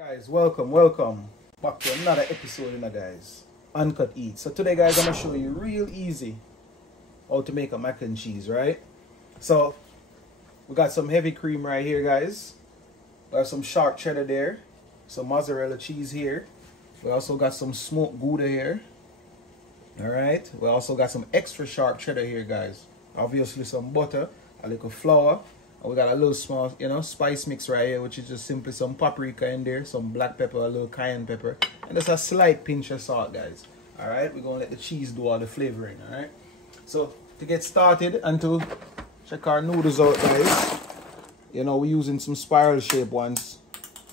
Guys, welcome back to another episode, guys. Uncut Eats. So today, guys, I'm gonna show you real easy how to make a mac and cheese, right? So we got some heavy cream right here, guys. We have some sharp cheddar there, some mozzarella cheese here. We also got some smoked Gouda here. All right. We also got some extra sharp cheddar here, guys. Obviously some butter, a little flour. And we got a little small, spice mix right here, which is just simply some paprika in there, some black pepper, a little cayenne pepper, and just a slight pinch of salt, guys. All right, we're gonna let the cheese do all the flavoring. All right. So to get started and to check our noodles out, guys, we're using some spiral shape ones.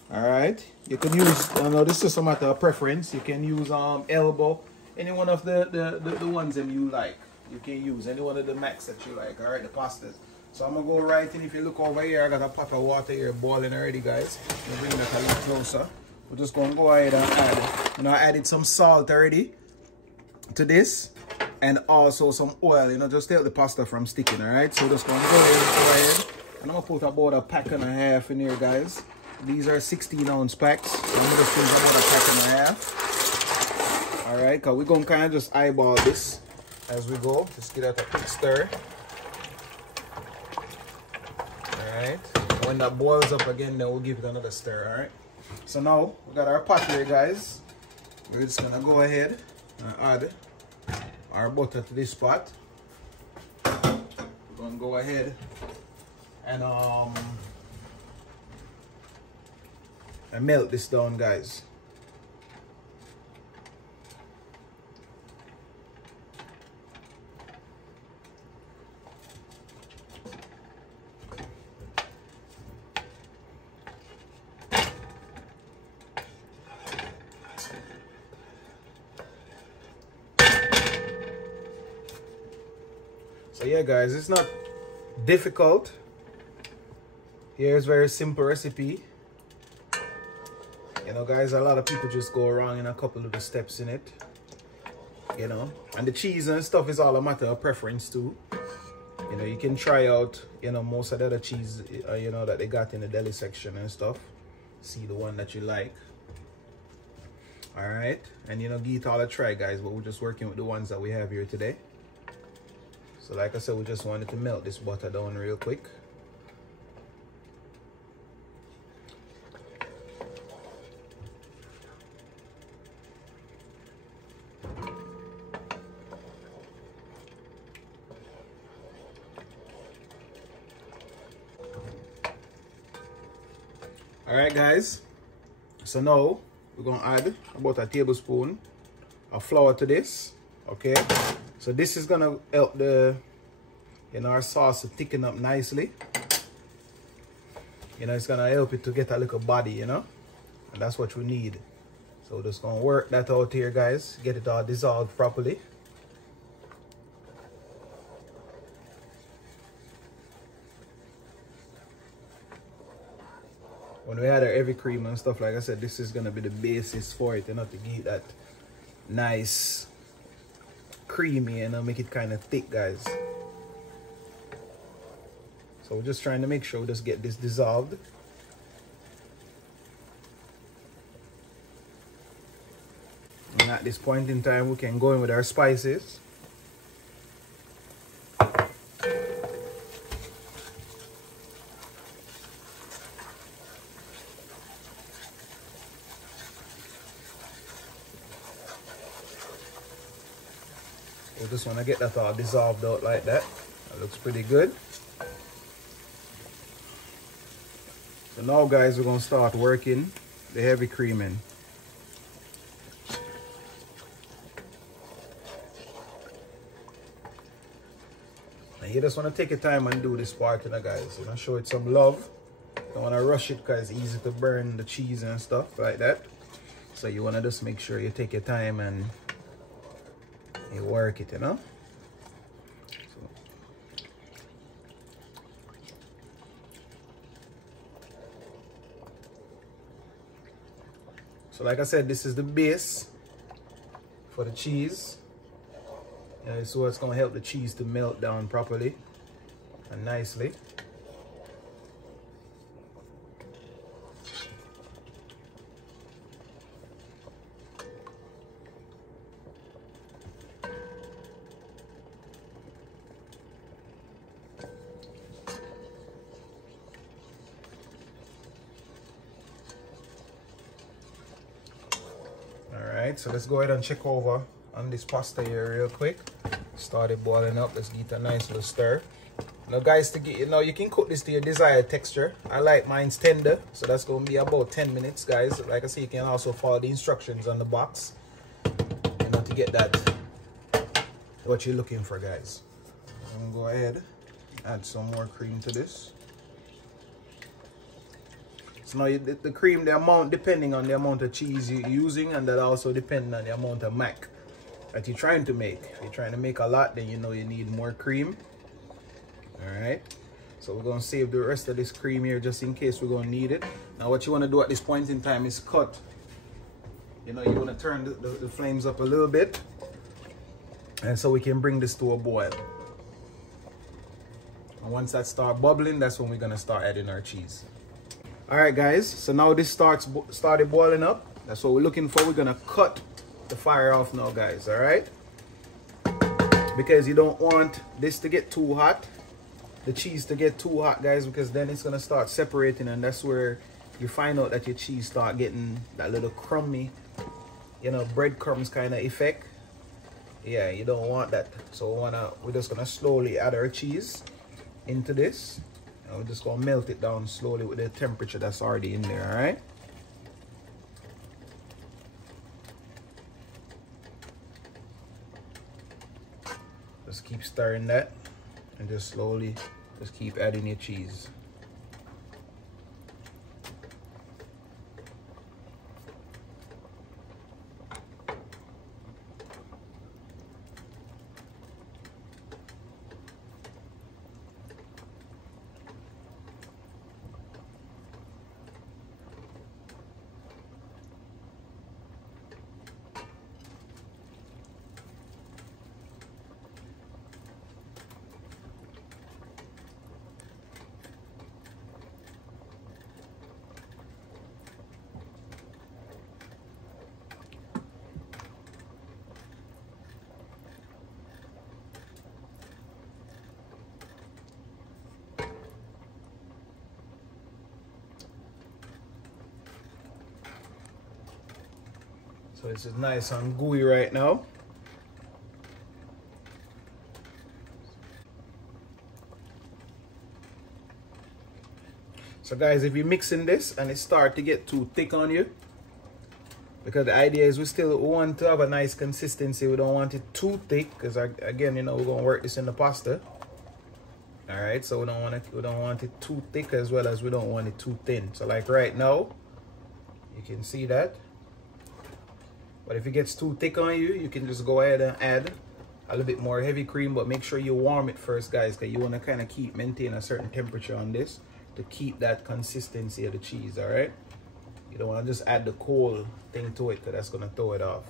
All right. You can use, this is a matter of preference. You can use elbow, any one of the ones that you like. You can use any one of the macs that you like. All right, the pastas. So I'm gonna go right in. If you look over here, I got a pot of water here boiling already, guys. I'm gonna bring that a little closer. We're just gonna go ahead and add. I added some salt already to this, and also some oil. Just to help the pasta from sticking. All right. So just gonna go ahead, and I'm gonna put about a pack and a half in here, guys. These are 16-ounce packs. So I'm just putting about a pack and a half. All right, cause we're gonna kind of just eyeball this as we go. Just get that a quick stir. Alright, when that boils up again, then we'll give it another stir. Alright, so now we got our pot here, guys. We're just gonna go ahead and add our butter to this pot. We're gonna go ahead and melt this down, guys. So yeah, guys, it's not difficult. Here's a very simple recipe. Guys, a lot of people just go wrong in a couple of the steps in it. And the cheese and stuff is all a matter of preference too. You can try out, most of the other cheese, that they got in the deli section and stuff. See the one that you like. All right, and give it all a try, guys. But we're just working with the ones that we have here today. So like I said, we just wanted to melt this butter down real quick. Alright, guys. So now we're gonna add about a tablespoon of flour to this. Okay. So this is gonna help the our sauce to thicken up nicely. It's gonna help it to get a little body, and that's what we need. So we're just gonna work that out here, guys. Get it all dissolved properly. When we add our heavy cream and stuff, like I said, this is gonna be the basis for it, to get that nice creamy and make it kind of thick, guys. So we're just trying to make sure we just get this dissolved. And at this point in time, we can go in with our spices. We just want to get that all dissolved out like that. That looks pretty good. So now, guys, we're going to start working the heavy cream in. And you just want to take your time and do this part, guys. Show it some love. Don't want to rush it because it's easy to burn the cheese and stuff like that. So you want to just make sure you take your time and you work it, So like I said, this is the base for the cheese. So it's going to help the cheese to melt down properly and nicely. Alright, so let's go ahead and check over on this pasta here real quick. Started boiling up. Let's get a nice little stir. Now guys, to get, you can cook this to your desired texture. I like mine's tender, so that's going to be about 10 minutes, guys. Like I say, you can also follow the instructions on the box, to get that what you're looking for, guys. I'm going to go ahead, add some more cream to this. So now the cream, the amount, depending on the amount of cheese you're using, and that also depends on the amount of mac that you're trying to make. If you're trying to make a lot, then you need more cream. Alright, so we're going to save the rest of this cream here just in case we're going to need it. Now what you want to do at this point in time is cut. You want to turn the flames up a little bit, and so we can bring this to a boil. And once that starts bubbling, that's when we're going to start adding our cheese. Alright guys, so now this started boiling up. That's what we're looking for. We're going to cut the fire off now, guys. Alright, because you don't want this to get too hot, the cheese to get too hot, guys, because then it's going to start separating, and that's where you find out that your cheese start getting that little crummy, breadcrumbs kind of effect. Yeah, you don't want that. So we're just going to slowly add our cheese into this. And we're just going to melt it down slowly with the temperature that's already in there, alright? Just keep stirring that, and just slowly just keep adding your cheese. So this is nice and gooey right now. So guys, if you're mixing this and it starts to get too thick on you, because the idea is we still want to have a nice consistency. We don't want it too thick, because again, we're going to work this in the pasta. All right, so we don't want it too thick, as well as we don't want it too thin. So like right now, you can see that. But if it gets too thick on you, you can just go ahead and add a little bit more heavy cream, but make sure you warm it first, guys, because you want to kind of maintain a certain temperature on this to keep that consistency of the cheese. All right, you don't want to just add the cold thing to it, because that's going to throw it off.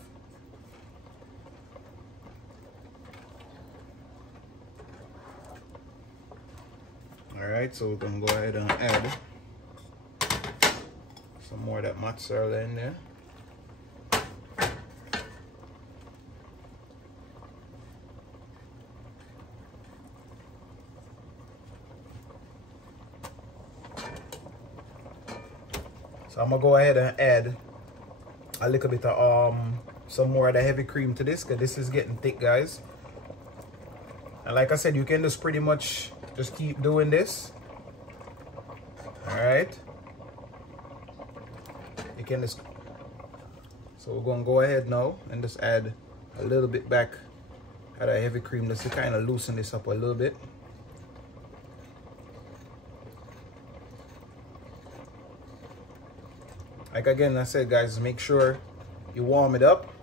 All right, so we're going to go ahead and add some more of that mozzarella in there. So I'm gonna go ahead and add a little bit of some more of the heavy cream to this, because this is getting thick, guys. And like I said, you can just pretty much just keep doing this. All right, you can just, so we're gonna go ahead now and just add a little bit back of that heavy cream just to kind of loosen this up a little bit. Like again, I said, guys, make sure you warm it up.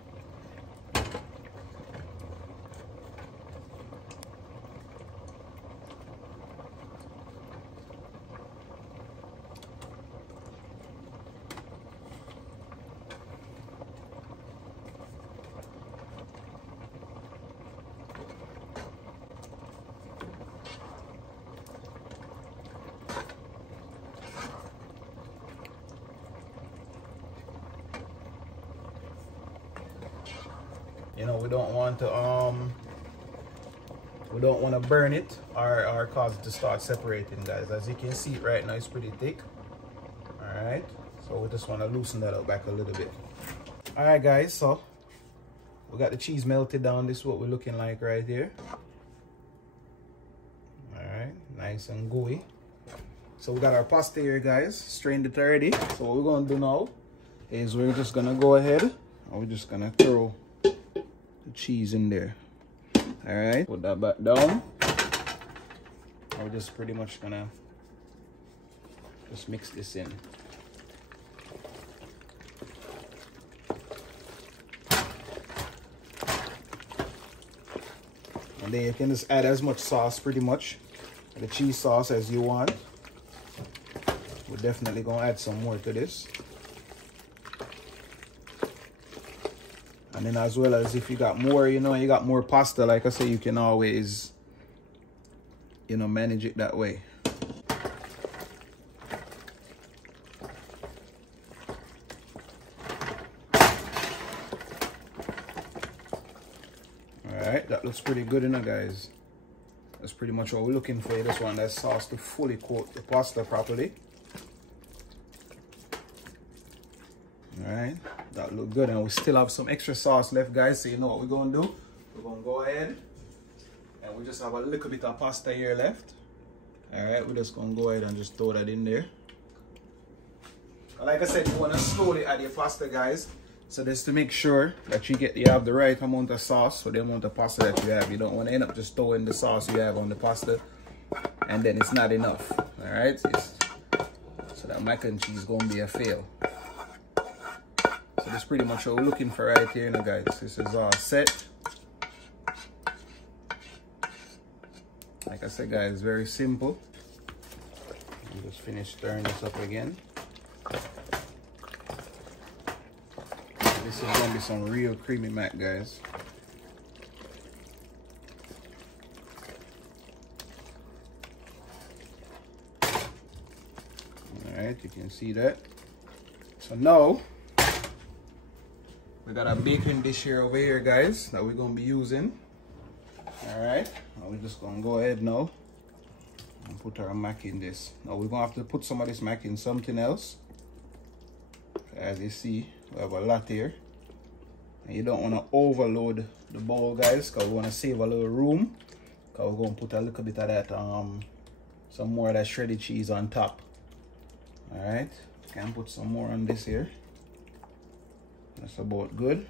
We don't want to burn it or cause it to start separating, guys. As you can see right now, it's pretty thick. All right, so we just want to loosen that up back a little bit. Alright guys, so we got the cheese melted down. This is what we're looking like right here. Alright, nice and gooey. So we got our pasta here guys, strained it already. So what we're gonna do now is we're just gonna go ahead and we're just gonna throw the cheese in there. Alright, put that back down. We're just pretty much gonna just mix this in. And then you can just add as much sauce, pretty much, the cheese sauce as you want. We're definitely gonna add some more to this. And then as well as if you got more, you know, you got more pasta, like I say, you can always, you know, manage it that way. Alright, that looks pretty good, you know, guys. That's pretty much what we're looking for. This one, that sauce to fully coat the pasta properly. Alright, that look good. And we still have some extra sauce left, guys. So you know what we're going to do? We're going to go ahead and we just have a little bit of pasta here left. Alright, we're just going to go ahead and just throw that in there. Like I said, you want to slowly add your pasta, guys. So just to make sure that you have the right amount of sauce for the amount of pasta that you have. You don't want to end up just throwing the sauce you have on the pasta and then it's not enough. Alright, so that mac and cheese is going to be a fail. So that's pretty much what we're looking for right here, you know, guys. This is all set. Like I said, guys, very simple. I'll just finish stirring this up again. This is gonna be some real creamy mac, guys. Alright, you can see that. So now we got a baking dish here over here, guys, that we're gonna be using. Alright, now we're just gonna go ahead now and put our mac in this. Now we're gonna have to put some of this mac in something else. As you see, we have a lot here. And you don't want to overload the bowl, guys, because we want to save a little room. Because we're going to put a little bit of that, some more of that shredded cheese on top. Alright, can put some more on this here. That's about good.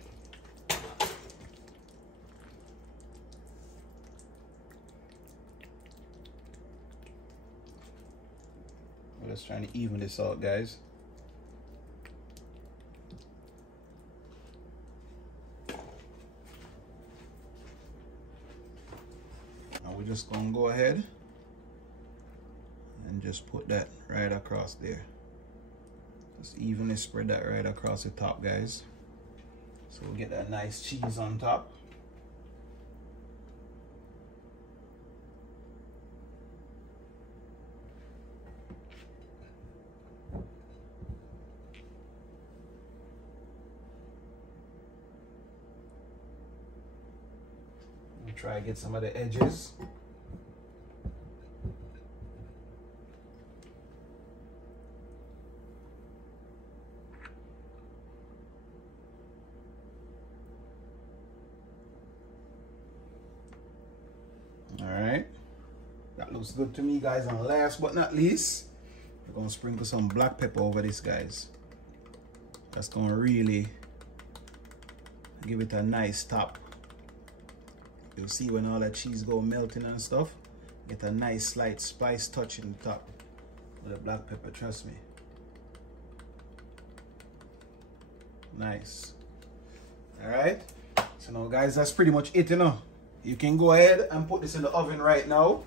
We're just trying to even this out, guys. We're just gonna go ahead and just put that right across there. Just evenly spread that right across the top, guys. So we'll get that nice cheese on top. Try to get some of the edges. All right, that looks good to me, guys. And last but not least, we're gonna sprinkle some black pepper over this, guys. That's gonna really give it a nice top. You'll see when all that cheese go melting and stuff, get a nice slight spice touch in the top with the black pepper, trust me. Nice. All right, so now, guys, that's pretty much it, you know. You can go ahead and put this in the oven right now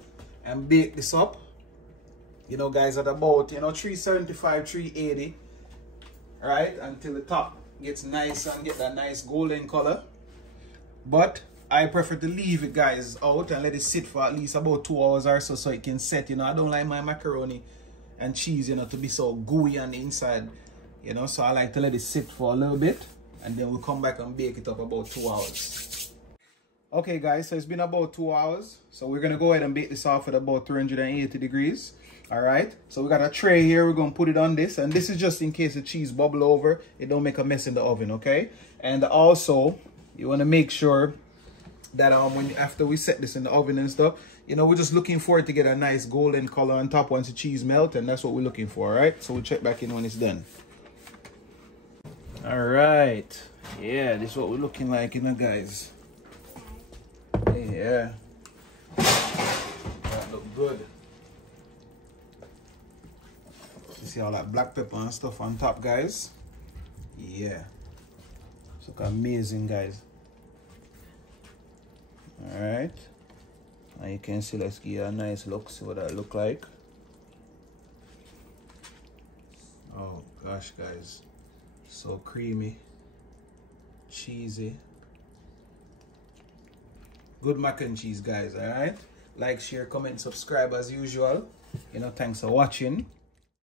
and bake this up, you know, guys, at about, you know, 375, 380, right, until the top gets nice and get that nice golden color. But I prefer to leave it, guys, out and let it sit for at least about 2 hours or so, so it can set. You know, I don't like my macaroni and cheese, you know, to be so gooey on the inside, you know, so I like to let it sit for a little bit and then we'll come back and bake it up about 2 hours. Okay, guys, so it's been about 2 hours, so we're gonna go ahead and bake this off at about 380 degrees. All right, so we got a tray here. We're gonna put it on this, and this is just in case the cheese bubble over, it don't make a mess in the oven, okay? And also, you want to make sure that after we set this in the oven and stuff, you know, we're just looking for it to get a nice golden color on top once the cheese melt, and that's what we're looking for. All right, so we'll check back in when it's done. All right, yeah, this is what we're looking like, you know, guys. Yeah, that look good. You see all that black pepper and stuff on top, guys. Yeah, it's look amazing, guys. All right, now you can see, let's give you a nice look, see what that look like. Oh gosh, guys, so creamy, cheesy, good mac and cheese, guys. All right, like, share, comment, subscribe as usual. You know, thanks for watching.